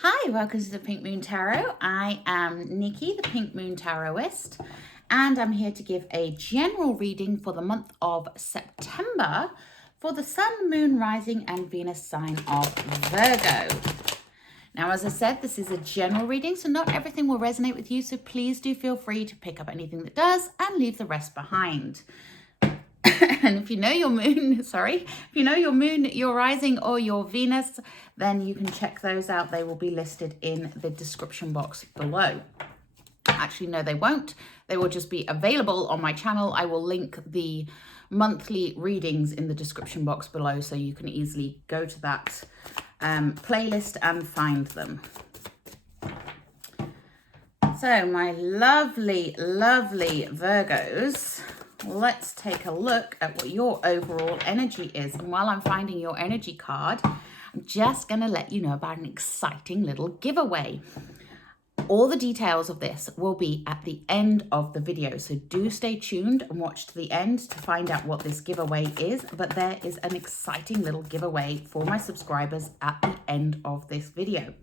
Hi, welcome to the Pink Moon Tarot. I am Nikki, the Pink Moon Tarotist, and I'm here to give a general reading for the month of September for the Sun, Moon, Rising, and Venus sign of Virgo. Now, as I said, this is a general reading, so not everything will resonate with you, so please do feel free to pick up anything that does and leave the rest behind. And if you know your moon, your rising or your Venus, then you can check those out. They will be listed in the description box below. Actually, no, they won't. They will just be available on my channel. I will link the monthly readings in the description box below, so you can easily go to that playlist and find them. So my lovely, lovely Virgos, let's take a look at what your overall energy is. And while I'm finding your energy card, I'm just going to let you know about an exciting little giveaway. All the details of this will be at the end of the video, so do stay tuned and watch to the end to find out what this giveaway is. But there is an exciting little giveaway for my subscribers at the end of this video.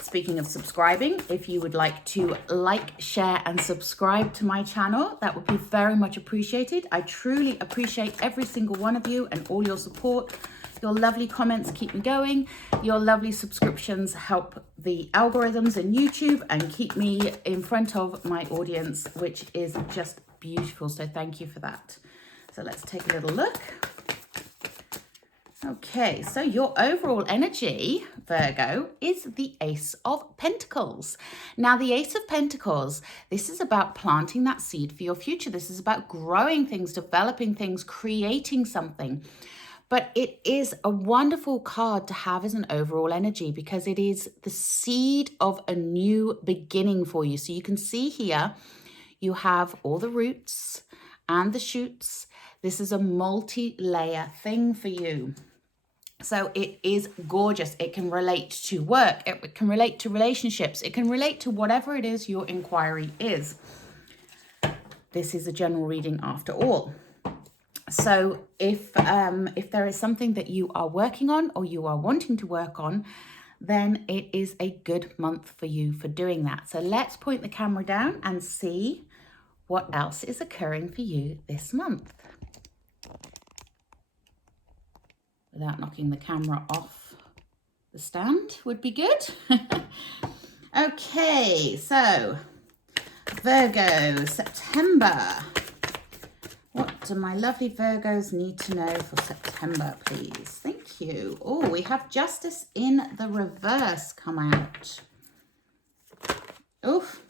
Speaking of subscribing, if you would like to like, share, and subscribe to my channel, that would be very much appreciated. I truly appreciate every single one of you and all your support. Your lovely comments keep me going. Your lovely subscriptions help the algorithms in YouTube and keep me in front of my audience, which is just beautiful. So thank you for that. So let's take a little look. Okay, so your overall energy, Virgo, is the Ace of Pentacles. Now, the Ace of Pentacles, this is about planting that seed for your future. This is about growing things, developing things, creating something. But it is a wonderful card to have as an overall energy because it is the seed of a new beginning for you. So you can see here, you have all the roots and the shoots. This is a multi-layer thing for you. So it is gorgeous. It can relate to work. It can relate to relationships. It can relate to whatever it is your inquiry is. This is a general reading after all. So if there is something that you are working on or you are wanting to work on, then it is a good month for you for doing that. So let's point the camera down and see what else is occurring for you this month. Without knocking the camera off the stand would be good. Okay, so Virgo September. What do my lovely Virgos need to know for September, please? Thank you. Oh, we have Justice in the reverse come out. Oof.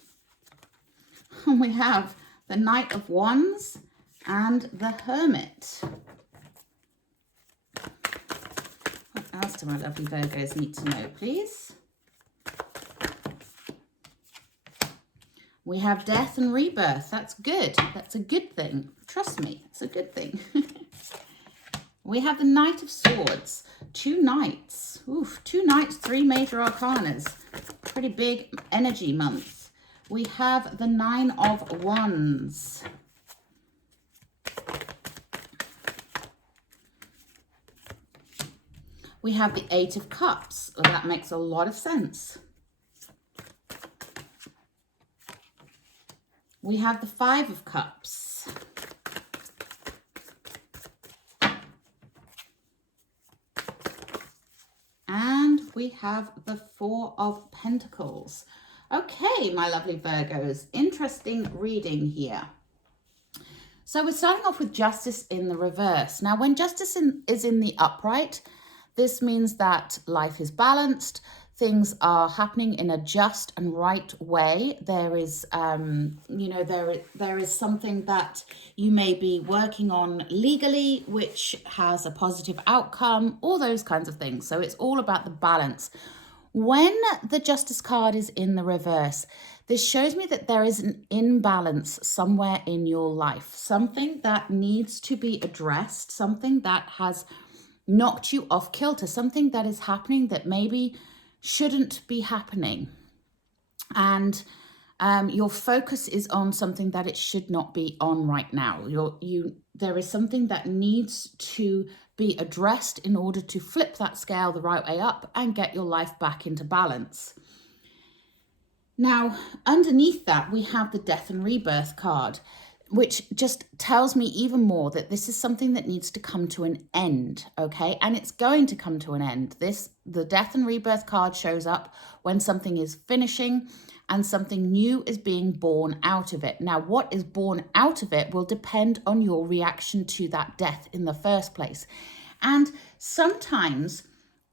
And we have the Knight of Wands and the Hermit. What else do my lovely Virgos need to know, please? We have Death and Rebirth. That's good. That's a good thing. Trust me, it's a good thing. We have the Knight of Swords. Two Knights. Oof, two Knights, three major arcanas. Pretty big energy month. We have the Nine of Wands. We have the Eight of Cups. Well, that makes a lot of sense. We have the Five of Cups. And we have the Four of Pentacles. Okay, my lovely Virgos, interesting reading here. So we're starting off with Justice in the reverse. Now, when Justice is in the upright, this means that life is balanced. Things are happening in a just and right way. There is, there is something that you may be working on legally, which has a positive outcome, all those kinds of things. So it's all about the balance. When the Justice card is in the reverse, this shows me that there is an imbalance somewhere in your life, something that needs to be addressed, something that has knocked you off kilter, something that is happening that maybe shouldn't be happening, and your focus is on something that it should not be on right now. There is something that needs to be addressed in order to flip that scale the right way up and get your life back into balance. Now, underneath that, we have the Death and Rebirth card, which just tells me even more that this is something that needs to come to an end, okay? And it's going to come to an end. The Death and Rebirth card shows up when something is finishing and something new is being born out of it. Now, what is born out of it will depend on your reaction to that death in the first place. And sometimes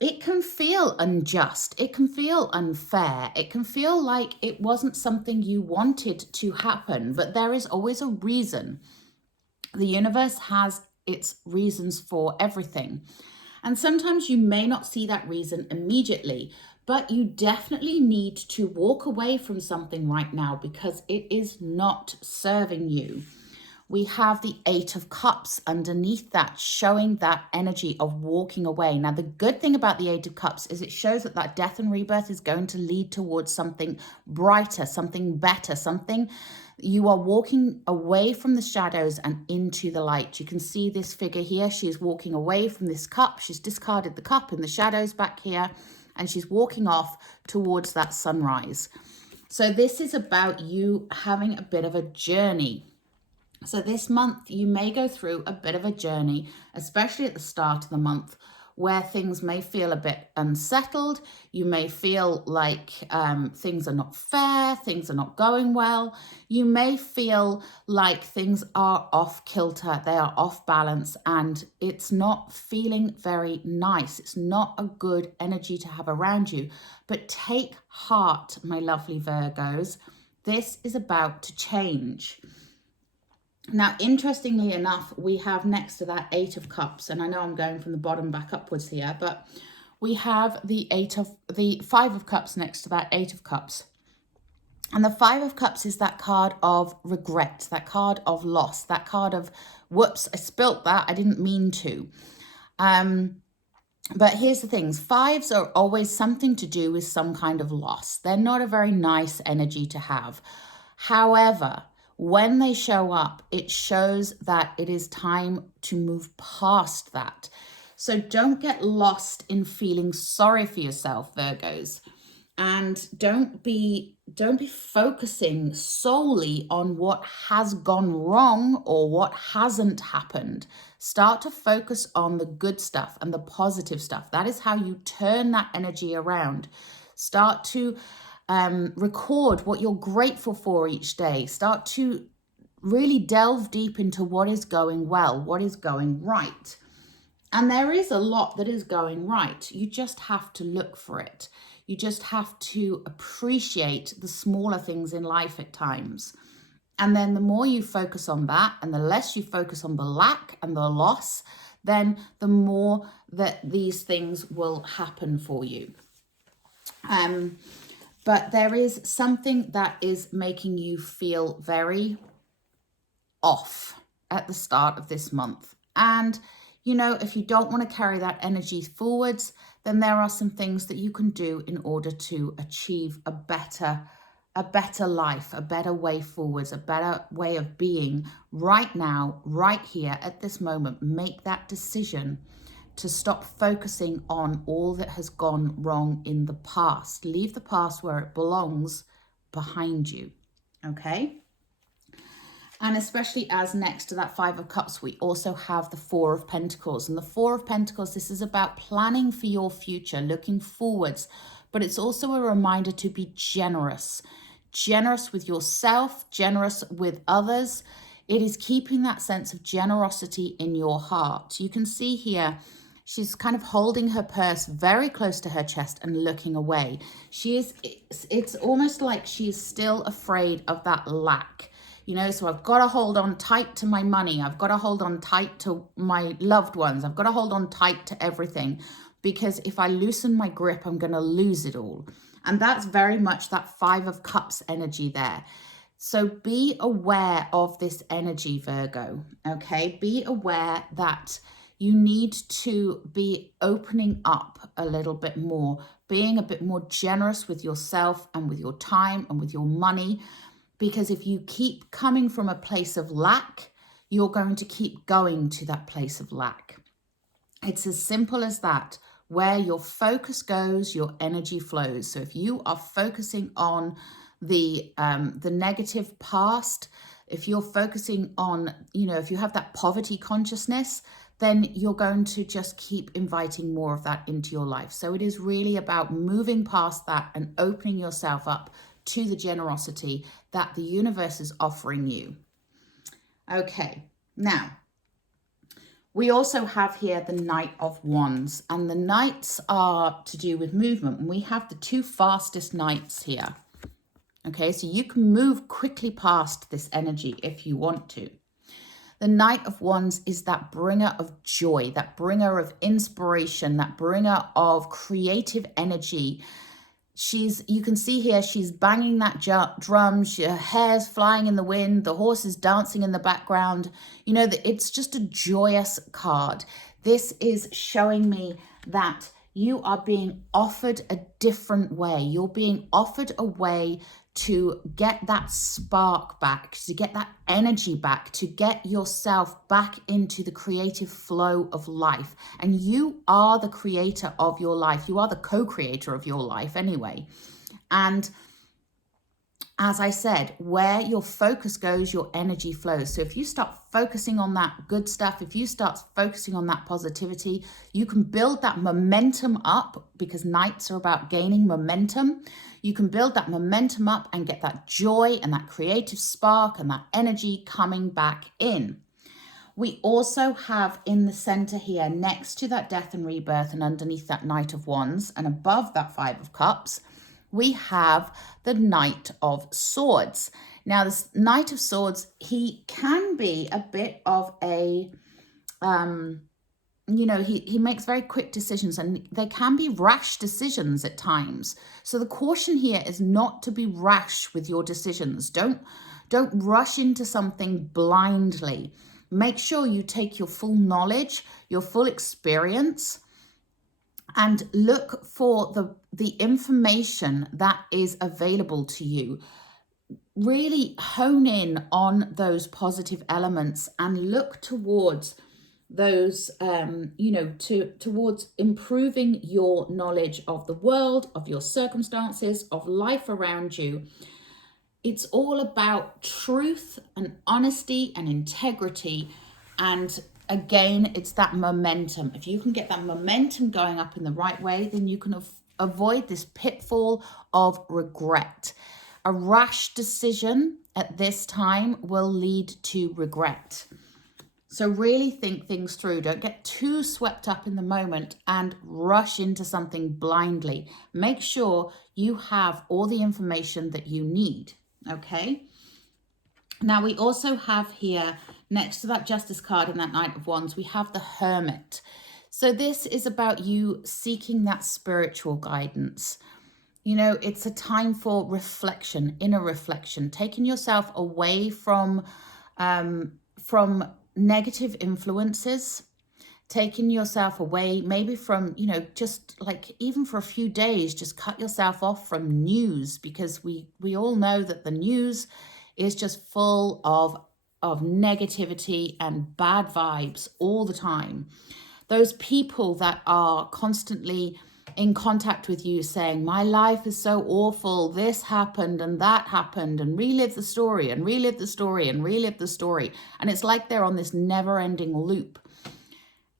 it can feel unjust, it can feel unfair, it can feel like it wasn't something you wanted to happen, but there is always a reason. The universe has its reasons for everything. And sometimes you may not see that reason immediately, but you definitely need to walk away from something right now because it is not serving you. We have the Eight of Cups underneath that, showing that energy of walking away. Now, the good thing about the Eight of Cups is it shows that that death and rebirth is going to lead towards something brighter, something better, something you are walking away from the shadows and into the light. You can see this figure here. She's walking away from this cup. She's discarded the cup in the shadows back here, and she's walking off towards that sunrise. So this is about you having a bit of a journey. So this month, you may go through a bit of a journey, especially at the start of the month, where things may feel a bit unsettled. You may feel like things are not fair, things are not going well. You may feel like things are off kilter, they are off balance, and it's not feeling very nice. It's not a good energy to have around you. But take heart, my lovely Virgos. This is about to change. Now, interestingly enough, we have next to that Eight of Cups, and I know I'm going from the bottom back upwards here, but we have the Five of Cups next to that Eight of Cups. And the Five of Cups is that card of regret, that card of loss, that card of, whoops, I spilt that, I didn't mean to. But here's the things, fives are always something to do with some kind of loss. They're not a very nice energy to have. However, when they show up, it shows that it is time to move past that. So don't get lost in feeling sorry for yourself, Virgos. And don't be focusing solely on what has gone wrong or what hasn't happened. Start to focus on the good stuff and the positive stuff. That is how you turn that energy around. Start to record what you're grateful for each day. Start to really delve deep into what is going well, what is going right. And there is a lot that is going right. You just have to look for it. You just have to appreciate the smaller things in life at times. And then the more you focus on that and the less you focus on the lack and the loss, then the more that these things will happen for you. But there is something that is making you feel very off at the start of this month. And, you know, if you don't want to carry that energy forwards, then there are some things that you can do in order to achieve a better life, a better way forwards, a better way of being right now, right here at this moment. Make that decision to stop focusing on all that has gone wrong in the past. Leave the past where it belongs, behind you, okay? And especially as next to that Five of Cups, we also have the Four of Pentacles. And the Four of Pentacles, this is about planning for your future, looking forwards, but it's also a reminder to be generous. Generous with yourself, generous with others. It is keeping that sense of generosity in your heart. You can see here, she's kind of holding her purse very close to her chest and looking away. It's almost like she's still afraid of that lack. You know, so I've got to hold on tight to my money. I've got to hold on tight to my loved ones. I've got to hold on tight to everything, because if I loosen my grip, I'm going to lose it all. And that's very much that Five of Cups energy there. So be aware of this energy, Virgo, okay? Be aware that you need to be opening up a little bit more, being a bit more generous with yourself and with your time and with your money, because if you keep coming from a place of lack, you're going to keep going to that place of lack. It's as simple as that. Where your focus goes, your energy flows. So if you are focusing on the negative past, if you're focusing on, if you have that poverty consciousness, then you're going to just keep inviting more of that into your life. So it is really about moving past that and opening yourself up to the generosity that the universe is offering you. Okay, now, we also have here the Knight of Wands, and the Knights are to do with movement. And we have the 2 fastest Knights here. Okay, so you can move quickly past this energy if you want to. The Knight of Wands is that bringer of joy, that bringer of inspiration, that bringer of creative energy. You can see here, she's banging that drum, her hair's flying in the wind, the horse is dancing in the background. It's just a joyous card. This is showing me that you are being offered a different way. You're being offered a way to get that spark back, to get that energy back, to get yourself back into the creative flow of life. And you are the creator of your life. You are the co-creator of your life anyway. And as I said, where your focus goes, your energy flows. So if you start focusing on that good stuff, if you start focusing on that positivity, you can build that momentum up, because Knights are about gaining momentum. You can build that momentum up and get that joy and that creative spark and that energy coming back in. We also have in the center here, next to that Death and Rebirth and underneath that Knight of Wands and above that 5 of Cups, we have the Knight of Swords. Now, this Knight of Swords, he can be a bit of a, he makes very quick decisions, and they can be rash decisions at times. So the caution here is not to be rash with your decisions. Don't rush into something blindly. Make sure you take your full knowledge, your full experience, and look for the information that is available to you. Really hone in on those positive elements and look towards those, towards improving your knowledge of the world, of your circumstances, of life around you. It's all about truth and honesty and integrity. And again, it's that momentum. If you can get that momentum going up in the right way, then you can avoid this pitfall of regret. A rash decision at this time will lead to regret. So really think things through. Don't get too swept up in the moment and rush into something blindly. Make sure you have all the information that you need, okay? Now we also have here, next to that Justice card and that Knight of Wands, we have the Hermit. So this is about you seeking that spiritual guidance. It's a time for reflection, inner reflection, taking yourself away from negative influences, taking yourself away maybe from, just like even for a few days, just cut yourself off from news, because we all know that the news is just full of negativity and bad vibes all the time. Those people that are constantly in contact with you saying, my life is so awful, this happened and that happened, and relive the story and relive the story and relive the story. And it's like they're on this never-ending loop.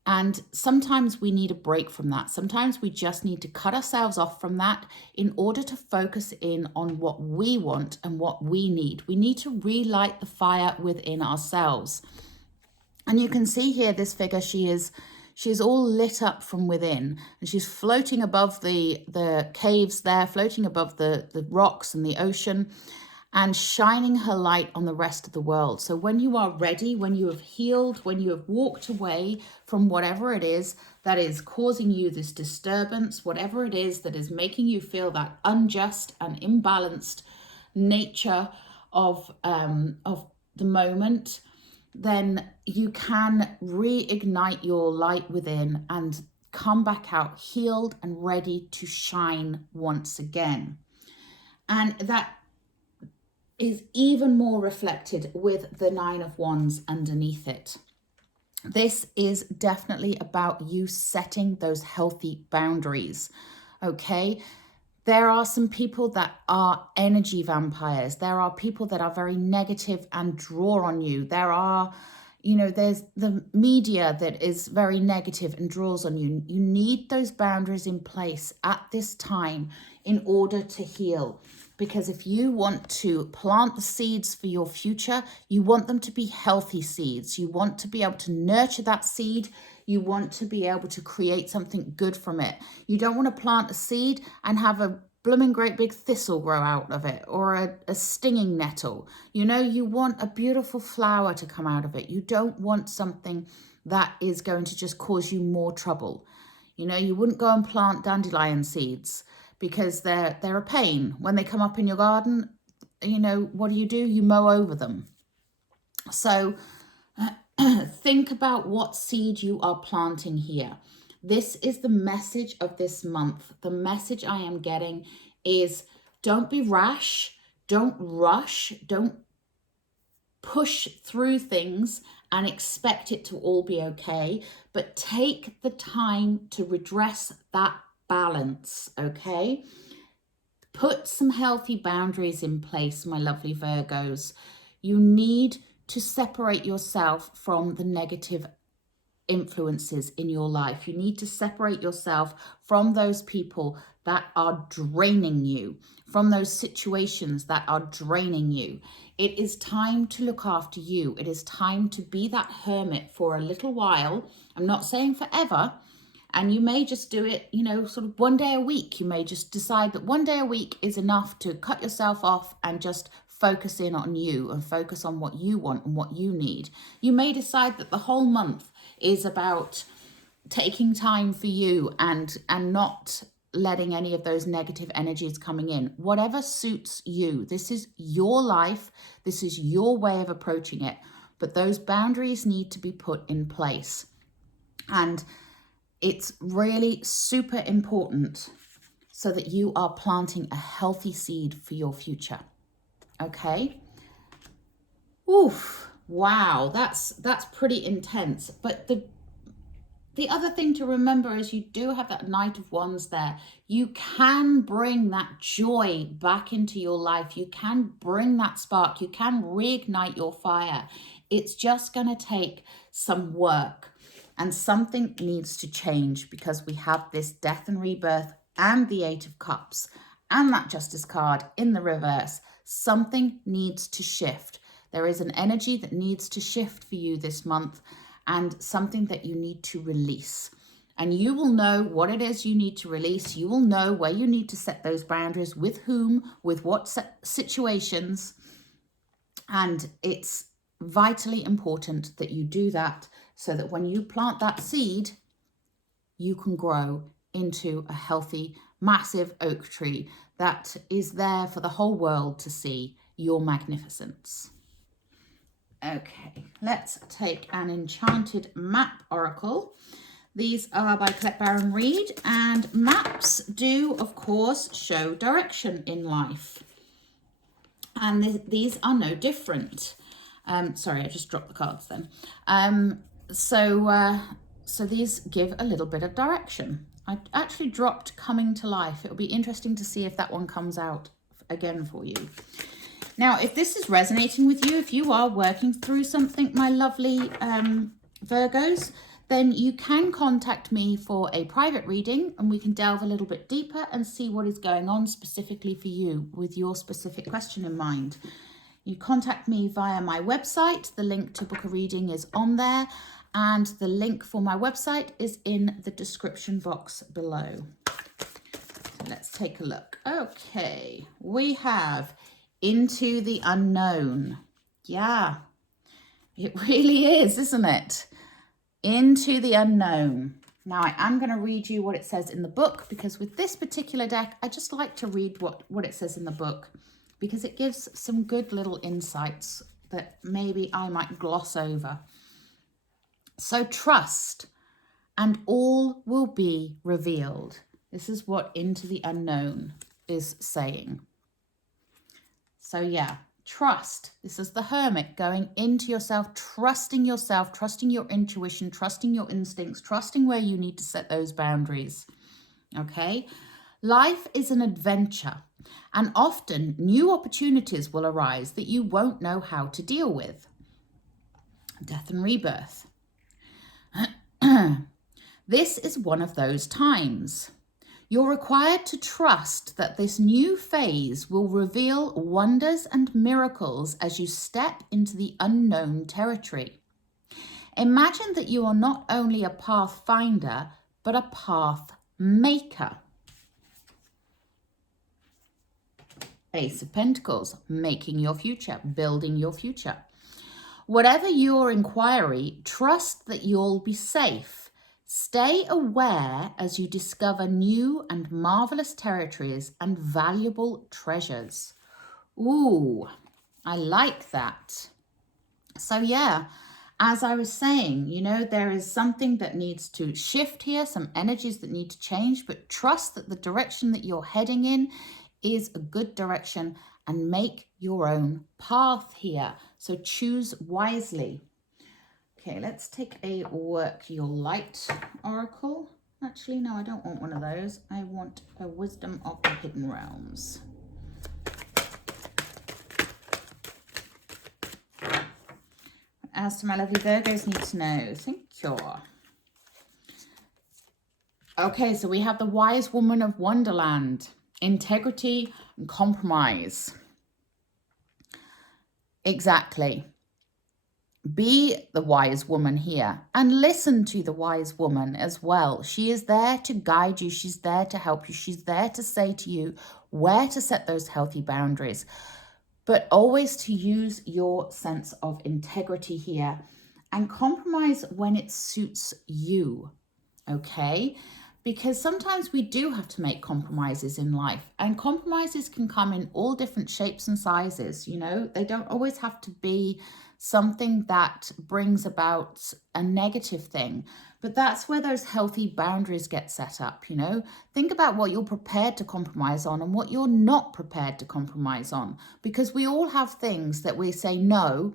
And sometimes we need a break from that. Sometimes we just need to cut ourselves off from that in order to focus in on what we want and what we need. We need to relight the fire within ourselves. And you can see here this figure, she's all lit up from within, and she's floating above the caves there, floating above the rocks and the ocean, and shining her light on the rest of the world. So when you are ready, when you have healed, when you have walked away from whatever it is that is causing you this disturbance, whatever it is that is making you feel that unjust and imbalanced nature of the moment, then you can reignite your light within and come back out healed and ready to shine once again. And that is even more reflected with the 9 of Wands underneath it. This is definitely about you setting those healthy boundaries, okay? There are some people that are energy vampires. There are people that are very negative and draw on you. There are, you know, there's the media that is very negative and draws on you. You need those boundaries in place at this time in order to heal. Because if you want to plant the seeds for your future, you want them to be healthy seeds. You want to be able to nurture that seed. You want to be able to create something good from it. You don't want to plant a seed and have a blooming great big thistle grow out of it, or a stinging nettle. You know, you want a beautiful flower to come out of it. You don't want something that is going to just cause you more trouble. You know, you wouldn't go and plant dandelion seeds because they're a pain. When they come up in your garden, you know, what do? You mow over them. So think about what seed you are planting here. This is the message of this month. The message I am getting is don't be rash, don't rush, don't push through things and expect it to all be okay, but take the time to redress that balance, okay? Put some healthy boundaries in place, my lovely Virgos. You need to separate yourself from the negative influences in your life. You need to separate yourself from those people that are draining you, from those situations that are draining you. It is time to look after you. It is time to be that hermit for a little while. I'm not saying forever. And you may just do it, you know, sort of one day a week. You may just decide that one day a week is enough to cut yourself off and just focus in on you and focus on what you want and what you need. You may decide that the whole month is about taking time for you and not letting any of those negative energies coming in. Whatever suits you. This is your life. This is your way of approaching it. But those boundaries need to be put in place. And it's really super important so that you are planting a healthy seed for your future. Okay? Oof. Wow, that's pretty intense. But the other thing to remember is you do have that Knight of Wands there. You can bring that joy back into your life. You can bring that spark. You can reignite your fire. It's just going to take some work. And something needs to change because we have this death and rebirth and the Eight of Cups and that Justice card in the reverse. Something needs to shift. There is an energy that needs to shift for you this month and something that you need to release. And you will know what it is you need to release. You will know where you need to set those boundaries, with whom, with what situations. And it's vitally important that you do that so that when you plant that seed, you can grow into a healthy, massive oak tree that is there for the whole world to see your magnificence. Okay, let's take an enchanted map oracle. These are by Colette Baron Reid, and maps do, of course, show direction in life. And these are no different. Sorry, I just dropped the cards then. So these give a little bit of direction. I actually dropped Coming to Life. It'll be interesting to see if that one comes out again for you. Now, if this is resonating with you, if you are working through something, my lovely Virgos, then you can contact me for a private reading and we can delve a little bit deeper and see what is going on specifically for you with your specific question in mind. You contact me via my website. The link to book a reading is on there, and the link for my website is in the description box below. So let's take a look. Okay, we have Into the Unknown. Yeah, it really is, isn't it? Into the Unknown. Now, I am going to read you what it says in the book, because with this particular deck, I just like to read what it says in the book, because it gives some good little insights that maybe I might gloss over. So trust, and all will be revealed. This is what Into the Unknown is saying. So yeah, Trust. This is the Hermit going into yourself, trusting your intuition, trusting your instincts, trusting where you need to set those boundaries. Okay? Life is an adventure, and often new opportunities will arise that you won't know how to deal with. Death and rebirth. This is one of those times. You're required to trust that this new phase will reveal wonders and miracles as you step into the unknown territory. Imagine that you are not only a pathfinder, but a path maker. Ace of Pentacles, making your future, building your future. Whatever your inquiry, trust that you'll be safe. Stay aware as you discover new and marvelous territories and valuable treasures. Ooh, I like that. So yeah, as I was saying, you know, there is something that needs to shift here, some energies that need to change, but trust that the direction that you're heading in is a good direction and make your own path here. So choose wisely. Okay, let's take a Work Your Light oracle. Actually, no, I don't want one of those. I want a Wisdom of the Hidden Realms. As to my lovely Virgos need to know, thank you. Okay, so we have the Wise Woman of Wonderland. Integrity and compromise. Exactly. Be the wise woman here and listen to the wise woman as well. She is there to guide you. She's there to help you. She's there to say to you where to set those healthy boundaries, but always to use your sense of integrity here and compromise when it suits you. Okay? Because sometimes we do have to make compromises in life, and compromises can come in all different shapes and sizes. You know, they don't always have to be something that brings about a negative thing, but that's where those healthy boundaries get set up. You know, think about what you're prepared to compromise on and what you're not prepared to compromise on, because we all have things that we say, no,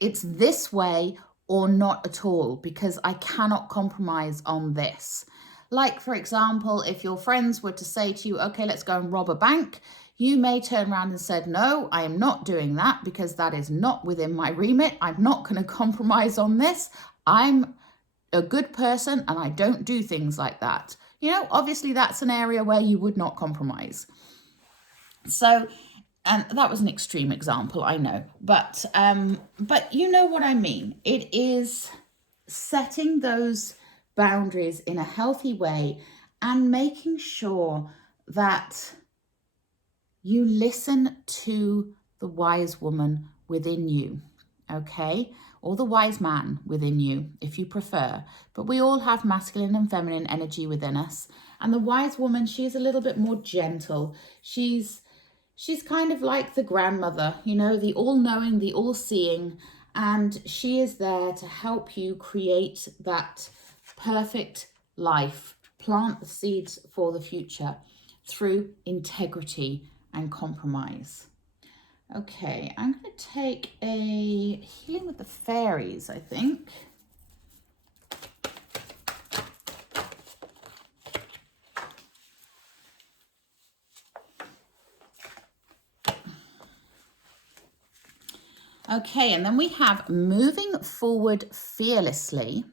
it's this way or not at all, because I cannot compromise on this. Like, for example, if your friends were to say to you, okay, let's go and rob a bank, you may turn around and said, no, I am not doing that because that is not within my remit. I'm not going to compromise on this. I'm a good person and I don't do things like that. You know, obviously that's an area where you would not compromise. So, and that was an extreme example, I know, but you know what I mean. It is setting those boundaries in a healthy way and making sure that you listen to the wise woman within you, okay? Or the wise man within you, if you prefer. But we all have masculine and feminine energy within us. And the wise woman, she's a little bit more gentle. She's kind of like the grandmother, you know, the all-knowing, the all-seeing. And she is there to help you create that perfect life, plant the seeds for the future through integrity and compromise. Okay, I'm going to take a Healing with the Fairies, I think. Okay, and then we have Moving Forward Fearlessly.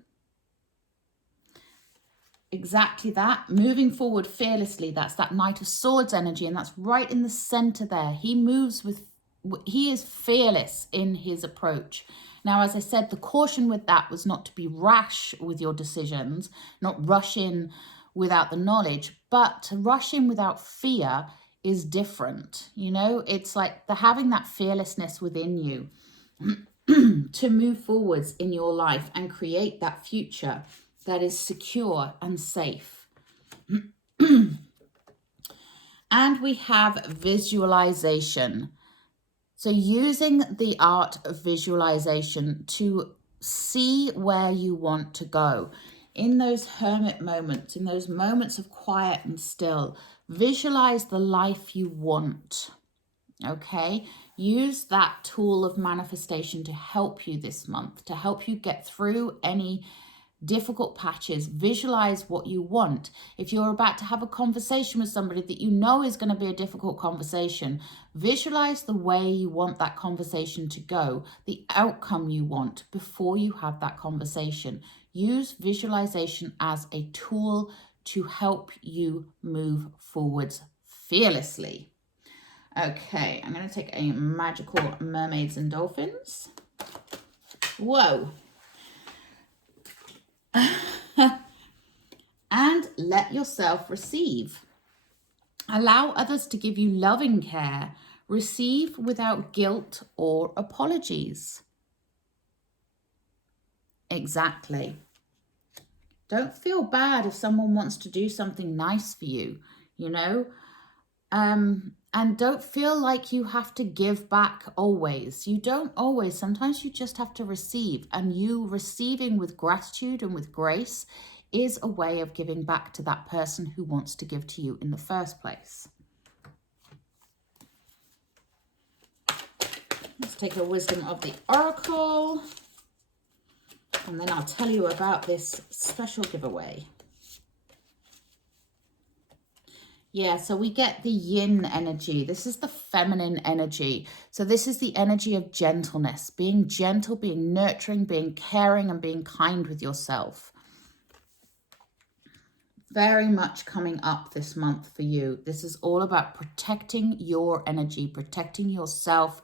Exactly that, moving forward fearlessly. That's that Knight of Swords energy, and that's right in the center there. He is fearless in his approach. Now, as I said, the caution with that was not to be rash with your decisions, not rush in without the knowledge, but to rush in without fear is different. You know, it's like having that fearlessness within you to move forwards in your life and create that future that is secure and safe. And we have visualization. So using the art of visualization to see where you want to go. In those hermit moments, in those moments of quiet and still, visualize the life you want. Okay, use that tool of manifestation to help you this month, to help you get through any difficult patches. Visualize what you want. If you're about to have a conversation with somebody that you know is going to be a difficult conversation, visualize the way you want that conversation to go, the outcome you want before you have that conversation. Use visualization as a tool to help you move forwards fearlessly. Okay, I'm going to take a magical mermaids and dolphins. Whoa. And let yourself receive. Allow others to give you loving care. Receive without guilt or apologies. Exactly. Don't feel bad if someone wants to do something nice for you, you know. And don't feel like you have to give back always. You don't always. Sometimes you just have to receive. And you receiving with gratitude and with grace is a way of giving back to that person who wants to give to you in the first place. Let's take a wisdom of the oracle. And then I'll tell you about this special giveaway. Yeah, so we get the yin energy. This is the feminine energy. So this is the energy of gentleness, being gentle, being nurturing, being caring, and being kind with yourself. Very much coming up this month for you. This is all about protecting your energy, protecting yourself,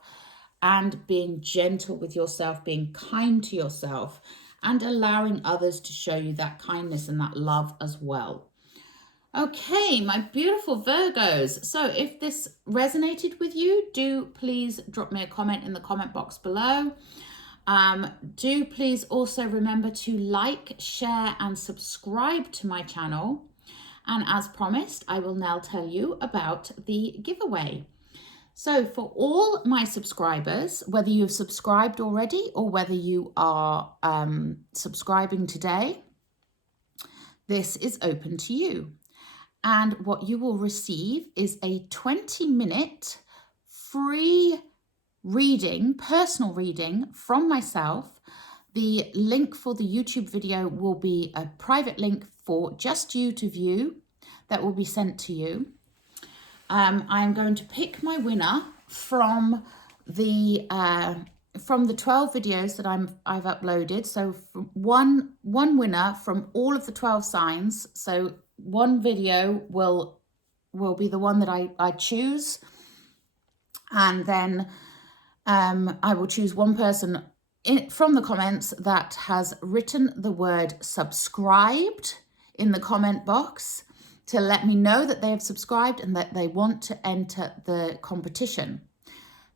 and being gentle with yourself, being kind to yourself, and allowing others to show you that kindness and that love as well. Okay, my beautiful Virgos. So if this resonated with you, do please drop me a comment in the comment box below. Do please also remember to like, share, and subscribe to my channel. And as promised, I will now tell you about the giveaway. So for all my subscribers, whether you've subscribed already or whether you are subscribing today, this is open to you. And what you will receive is a 20-minute free reading, personal reading from myself. The link for the YouTube video will be a private link for just you to view that will be sent to you. I'm going to pick my winner from the 12 videos that I've uploaded. So one winner from all of the 12 signs. So one video will be the one that I choose, and then I will choose one person from the comments that has written the word subscribed in the comment box to let me know that they have subscribed and that they want to enter the competition.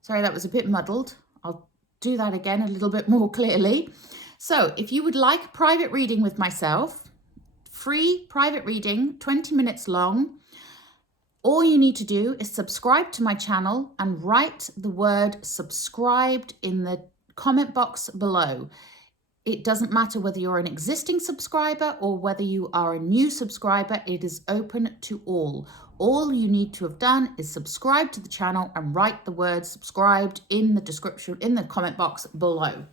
Sorry, that was a bit muddled. I'll do that again a little bit more clearly. So if you would like a private reading with myself, free private reading, 20 minutes long, all you need to do is subscribe to my channel and write the word subscribed in the comment box below. It doesn't matter whether you're an existing subscriber or whether you are a new subscriber, it is open to all. All you need to have done is subscribe to the channel and write the word subscribed in the description, in the comment box below.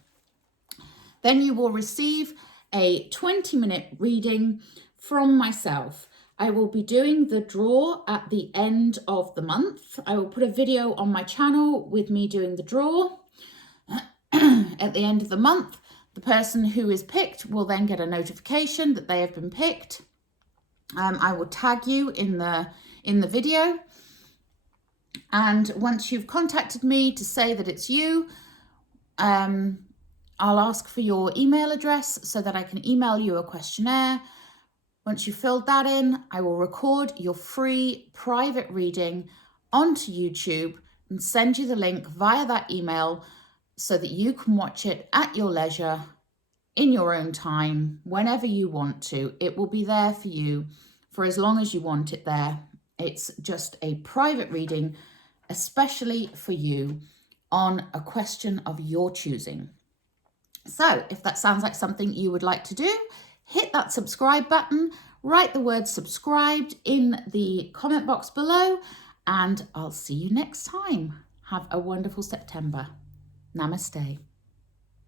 Then you will receive a 20-minute reading from myself. I will be doing the draw at the end of the month. I will put a video on my channel with me doing the draw at the end of the month. The person who is picked will then get a notification that they have been picked. I will tag you in the video. And once you've contacted me to say that it's you, I'll ask for your email address so that I can email you a questionnaire. Once you've filled that in, I will record your free private reading onto YouTube and send you the link via that email so that you can watch it at your leisure, in your own time, whenever you want to. It will be there for you for as long as you want it there. It's just a private reading, especially for you, on a question of your choosing. So if that sounds like something you would like to do, hit that subscribe button, write the word subscribed in the comment box below, and I'll see you next time. Have a wonderful September. Namaste.